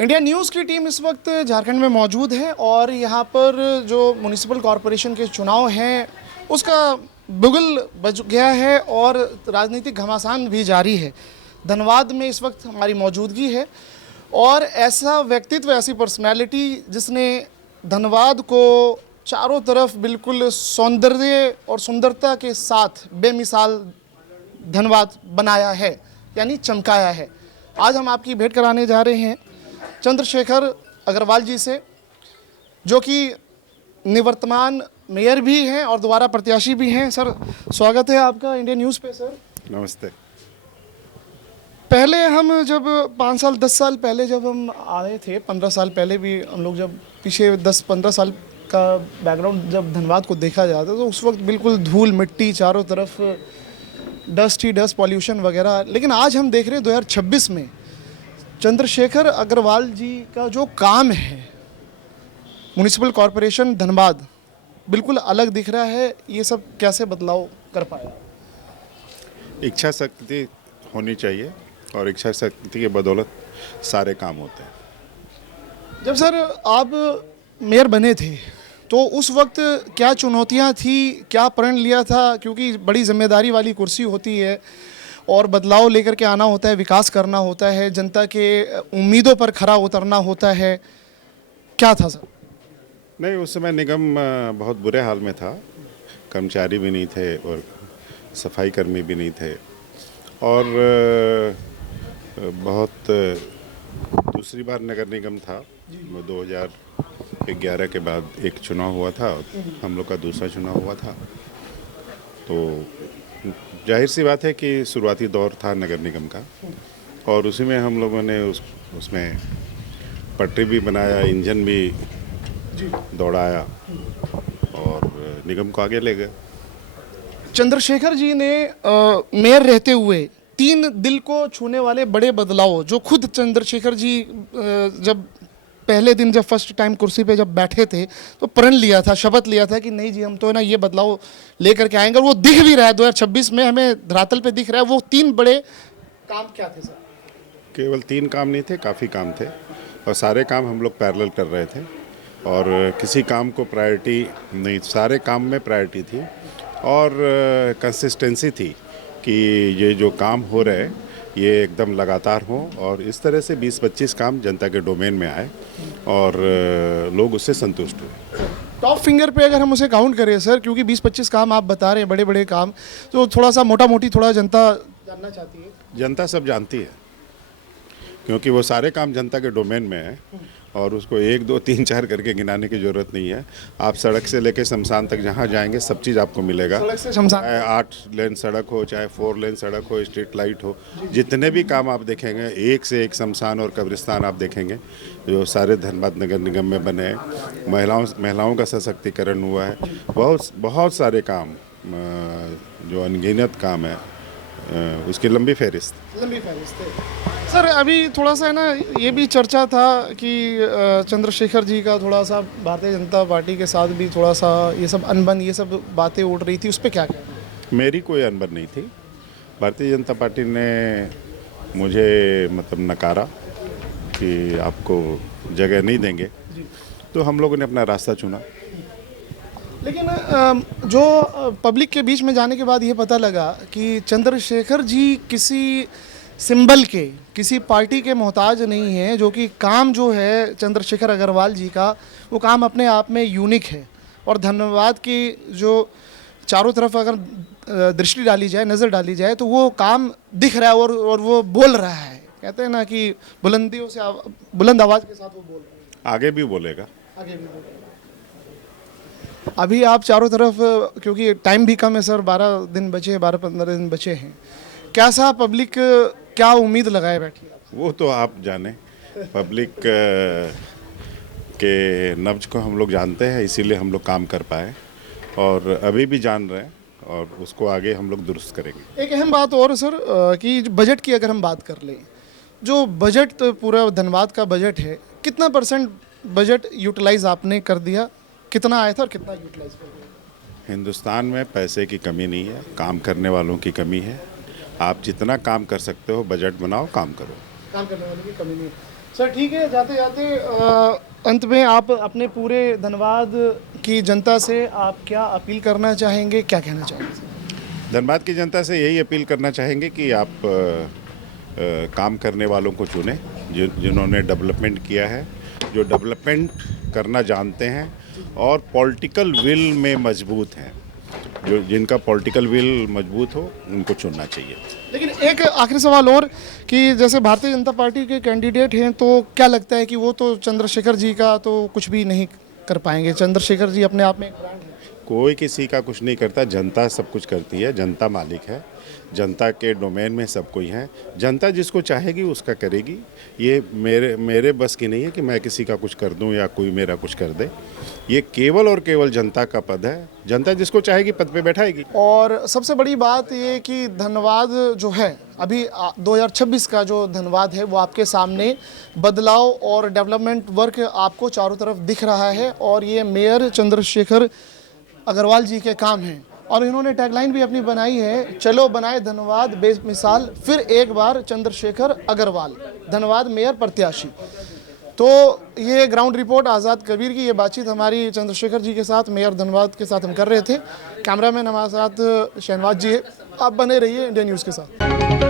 India news की team इस वक्त झारखंड में मौजूद है और यहाँ पर जो म्युनिसिपल कॉरपोरेशन के चुनाव हैं उसका बुगल बज गया है और राजनीतिक घमासान भी जारी है। धनबाद में इस वक्त हमारी मौजूदगी है और ऐसा व्यक्तित्व, ऐसी पर्सनैलिटी जिसने धनबाद को चारों तरफ बिल्कुल सौंदर्य और सुंदरता के साथ बेमिसाल धनबाद बनाया है, यानी चमकाया है। आज हम आपकी भेंट कराने जा रहे हैं चंद्रशेखर अग्रवाल जी से, जो कि निवर्तमान मेयर भी हैं और दोबारा प्रत्याशी भी हैं। सर, स्वागत है आपका इंडिया न्यूज़ पे। सर नमस्ते। पहले हम जब 5 साल 10 साल पहले जब हम आए थे, 15 साल पहले भी हम लोग जब पीछे 10-15 साल का बैकग्राउंड जब धनबाद को देखा जाता तो उस वक्त बिल्कुल धूल मिट्टी, चारों तरफ डस्ट ही डस्ट, पॉल्यूशन वगैरह। लेकिन आज हम देख रहे हैं 2026 में चंद्रशेखर अग्रवाल जी का जो काम है, म्युनिसिपल कॉरपोरेशन धनबाद बिल्कुल अलग दिख रहा है। ये सब कैसे बदलाव कर पाया? इच्छा शक्ति होनी चाहिए और इच्छा शक्ति के बदौलत सारे काम होते हैं। जब सर आप मेयर बने थे तो उस वक्त क्या चुनौतियां थी, क्या प्रण लिया था? क्योंकि बड़ी जिम्मेदारी वाली कुर्सी होती है और बदलाव लेकर के आना होता है, विकास करना होता है, जनता के उम्मीदों पर खरा उतरना होता है। क्या था सर? नहीं, उस समय निगम बहुत बुरे हाल में था। कर्मचारी भी नहीं थे और सफाई कर्मी भी नहीं थे और बहुत दूसरी बार नगर निगम था। 2011 के बाद एक चुनाव हुआ था, हम लोग का दूसरा चुनाव हुआ था। तो जाहिर सी बात है कि शुरुआती दौर था नगर निगम का और उसी में हम लोगों ने उसमें पटरी भी बनाया, इंजन भी दौड़ाया और निगम को आगे ले गए। चंद्रशेखर जी ने मेयर रहते हुए 3 दिल को छूने वाले बड़े बदलाव, जो खुद चंद्रशेखर जी जब पहले दिन जब फर्स्ट टाइम कुर्सी पे जब बैठे थे तो प्रण लिया था, शपथ लिया था कि नहीं जी हम तो है ना ये बदलाव लेकर के आएंगे, और वो दिख भी रहा है। 2026 में हमें धरातल पे दिख रहा है। वो 3 बड़े काम क्या थे सर? केवल 3 काम नहीं थे, काफ़ी काम थे और सारे काम हम लोग पैरेलल कर रहे थे और किसी काम को प्रायोरिटी नहीं, सारे काम में प्रायोरिटी थी और कंसिस्टेंसी थी कि ये जो काम हो रहे हैं ये एकदम लगातार हो और इस तरह से 20-25 काम जनता के डोमेन में आए और लोग उससे संतुष्ट हुए। टॉप फिंगर पे अगर हम उसे काउंट करें सर, क्योंकि 20-25 काम आप बता रहे हैं, बड़े बड़े काम, तो थोड़ा सा मोटा मोटी थोड़ा जनता जानना चाहती है। जनता सब जानती है क्योंकि वो सारे काम जनता के डोमेन में है और उसको 1, 2, 3, 4 करके गिनाने की ज़रूरत नहीं है। आप सड़क से लेकर शमशान तक जहाँ जाएंगे सब चीज़ आपको मिलेगा। सड़क से शमशान, चाहे 8 लेन सड़क हो, चाहे 4 लेन सड़क हो, स्ट्रीट लाइट हो, जितने भी काम आप देखेंगे, एक से एक शमशान और कब्रिस्तान आप देखेंगे जो सारे धनबाद नगर निगम में बने हैं। महिलाओं का सशक्तिकरण हुआ है। बहुत सारे काम जो अनगिनत काम है, उसकी लंबी फहरिस्त है। सर अभी थोड़ा सा है ना, ये भी चर्चा था कि चंद्रशेखर जी का थोड़ा सा भारतीय जनता पार्टी के साथ भी थोड़ा सा ये सब अनबन, ये सब बातें उड़ रही थी, उस पर क्या कहना है? मेरी कोई अनबन नहीं थी। भारतीय जनता पार्टी ने मुझे मतलब नकारा कि आपको जगह नहीं देंगे, तो हम लोगों ने अपना रास्ता चुना। लेकिन जो पब्लिक के बीच में जाने के बाद ये पता लगा कि चंद्रशेखर जी किसी सिंबल के, किसी पार्टी के मोहताज नहीं है, जो कि काम जो है चंद्रशेखर अग्रवाल जी का, वो काम अपने आप में यूनिक है और धन्यवाद की जो चारों तरफ अगर दृष्टि डाली जाए, नज़र डाली जाए, तो वो काम दिख रहा है और वो बोल रहा है। कहते हैं ना कि बुलंदियों से बुलंद आवाज़ के साथ वो बोल रहा है। आगे भी बोलेगा। आगे भी बोलेगा। अभी आप चारों तरफ, क्योंकि टाइम भी कम है सर, 12 दिन बचे हैं, 12-15 दिन बचे हैं, कैसा पब्लिक क्या उम्मीद लगाए बैठी है? वो तो आप जाने, पब्लिक के नब्ज को हम लोग जानते हैं, इसीलिए हम लोग काम कर पाए और अभी भी जान रहे हैं और उसको आगे हम लोग दुरुस्त करेंगे। एक अहम बात और सर कि बजट की अगर हम बात कर लें, जो बजट तो पूरा धनबाद का बजट है, कितना % बजट यूटिलाइज आपने कर दिया? कितना आया था और कितना यूटिलाइज कर दिया? हिंदुस्तान में पैसे की कमी नहीं है, काम करने वालों की कमी है। आप जितना काम कर सकते हो बजट बनाओ, काम करो। काम करने वालों की कमी नहीं है। सर ठीक है, जाते जाते अंत में आप अपने पूरे धनबाद की जनता से आप क्या अपील करना चाहेंगे, क्या कहना चाहेंगे? धनबाद की जनता से यही अपील करना चाहेंगे कि आप काम करने वालों को चुनें, जिन्होंने डेवलपमेंट किया है, जो डेवलपमेंट करना जानते हैं और पॉलिटिकल विल में मजबूत हैं। जो जिनका पॉलिटिकल विल मजबूत हो उनको चुनना चाहिए। लेकिन एक आखिरी सवाल और कि जैसे भारतीय जनता पार्टी के कैंडिडेट हैं, तो क्या लगता है कि वो तो चंद्रशेखर जी का तो कुछ भी नहीं कर पाएंगे? चंद्रशेखर जी अपने आप में एक ब्रांड है। कोई किसी का कुछ नहीं करता, जनता सब कुछ करती है, जनता मालिक है, जनता के डोमेन में सब कोई है, जनता जिसको चाहेगी उसका करेगी। ये मेरे बस की नहीं है कि मैं किसी का कुछ कर दूं या कोई मेरा कुछ कर दे। ये केवल और केवल जनता का पद है, जनता जिसको चाहेगी पद पे बैठाएगी। और सबसे बड़ी बात ये कि धनबाद जो है अभी 2026 का जो धनबाद है वो आपके सामने बदलाव और डेवलपमेंट वर्क आपको चारों तरफ दिख रहा है, और ये मेयर चंद्रशेखर अग्रवाल जी के काम हैं। और इन्होंने टैगलाइन भी अपनी बनाई है, चलो बनाए धनबाद बेमिसाल, फिर एक बार चंद्रशेखर अग्रवाल, धनबाद मेयर प्रत्याशी। तो ये ग्राउंड रिपोर्ट आज़ाद कबीर की, ये बातचीत हमारी चंद्रशेखर जी के साथ, मेयर धनबाद के साथ हम कर रहे थे। कैमरामैन हमारे साथ शहनवाज जी है। आप बने रहिए इंडिया न्यूज़ के साथ।